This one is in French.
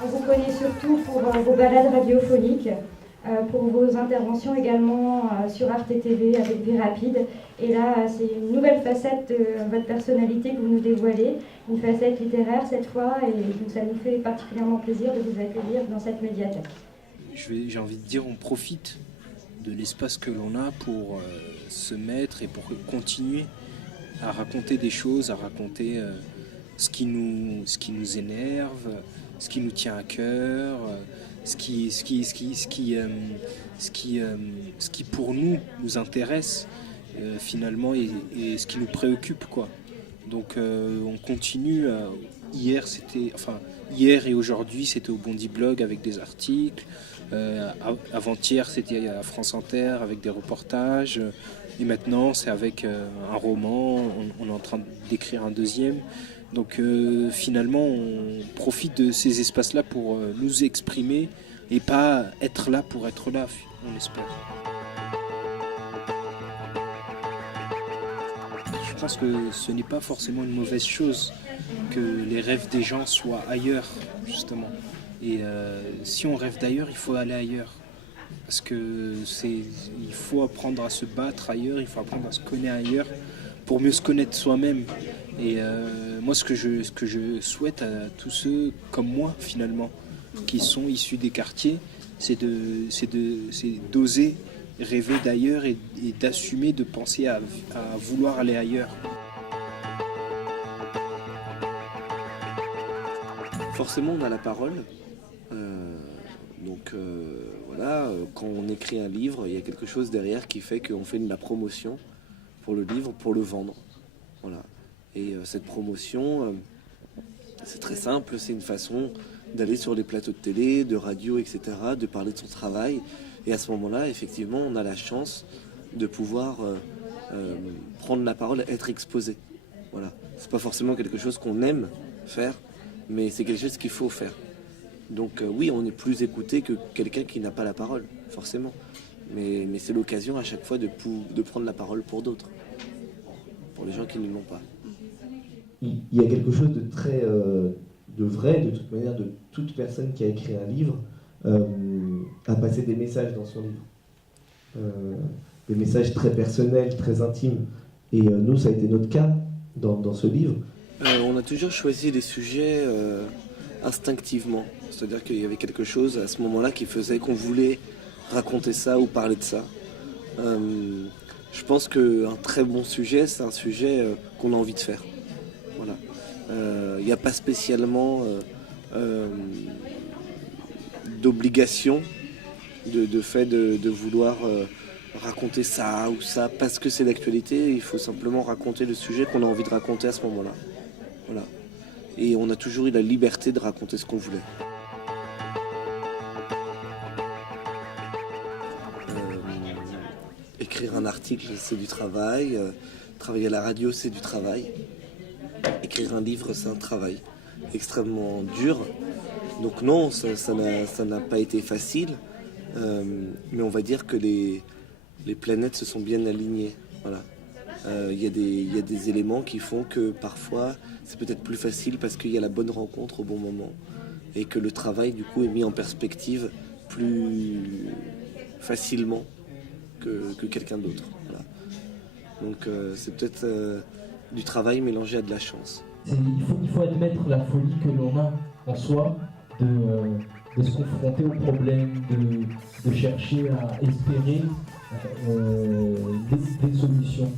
On vous connaît surtout pour vos balades radiophoniques, pour vos interventions également sur Arte TV avec Vie Rapide. Et là, c'est une nouvelle facette de votre personnalité que vous nous dévoilez, une facette littéraire cette fois, et donc ça nous fait particulièrement plaisir de vous accueillir dans cette médiathèque. J'ai envie de dire, on profite de l'espace que l'on a pour se mettre et pour continuer à raconter des choses, à raconter ce qui nous énerve, ce qui nous tient à cœur, ce qui pour nous intéresse finalement et ce qui nous préoccupe, quoi. Donc on continue. Hier et aujourd'hui c'était au Bondi Blog avec des articles. Avant-hier c'était à France Inter avec des reportages. Et maintenant c'est avec un roman. On est en train d'écrire un deuxième. Donc finalement on profite de ces espaces-là pour nous exprimer et pas être là pour être là, on espère. Je pense que ce n'est pas forcément une mauvaise chose que les rêves des gens soient ailleurs, justement. Et si on rêve d'ailleurs, il faut aller ailleurs. Parce que il faut apprendre à se battre ailleurs, il faut apprendre à se connaître ailleurs pour mieux se connaître soi-même. Et moi, ce que je souhaite à tous ceux comme moi, finalement, qui sont issus des quartiers, c'est d'oser rêver d'ailleurs et d'assumer de penser à vouloir aller ailleurs. Forcément, on a la parole. Voilà, quand on écrit un livre, il y a quelque chose derrière qui fait qu'on fait de la promotion pour le livre, pour le vendre. Voilà. Et cette promotion, c'est très simple, c'est une façon d'aller sur les plateaux de télé, de radio, etc., de parler de son travail. Et à ce moment-là, effectivement, on a la chance de pouvoir prendre la parole, être exposé. Voilà. C'est pas forcément quelque chose qu'on aime faire, mais c'est quelque chose qu'il faut faire. Donc oui, on est plus écouté que quelqu'un qui n'a pas la parole, forcément. Mais c'est l'occasion à chaque fois de prendre la parole pour d'autres, pour les gens qui ne l'ont pas. Il y a quelque chose de très de vrai, de toute manière, de toute personne qui a écrit un livre a passé des messages dans son livre. Des messages très personnels, très intimes. Et nous, ça a été notre cas dans ce livre. On a toujours choisi les sujets instinctivement. C'est-à-dire qu'il y avait quelque chose à ce moment-là qui faisait qu'on voulait raconter ça ou parler de ça. Je pense qu'un très bon sujet, c'est un sujet qu'on a envie de faire. Voilà. Il n'y a pas spécialement d'obligation de fait de vouloir raconter ça ou ça parce que c'est d'actualité. Il faut simplement raconter le sujet qu'on a envie de raconter à ce moment-là. Voilà. Et on a toujours eu la liberté de raconter ce qu'on voulait. Écrire un article, c'est du travail. Travailler à la radio, c'est du travail. Écrire un livre, c'est un travail extrêmement dur. Donc non, ça n'a pas été facile. Mais on va dire que les planètes se sont bien alignées. Voilà. Il y a des éléments qui font que parfois c'est peut-être plus facile parce qu'il y a la bonne rencontre au bon moment et que le travail du coup est mis en perspective plus facilement que quelqu'un d'autre. Voilà. Donc c'est peut-être du travail mélangé à de la chance. Il faut admettre la folie que l'on a en soi de se confronter aux problèmes, de chercher à espérer des solutions.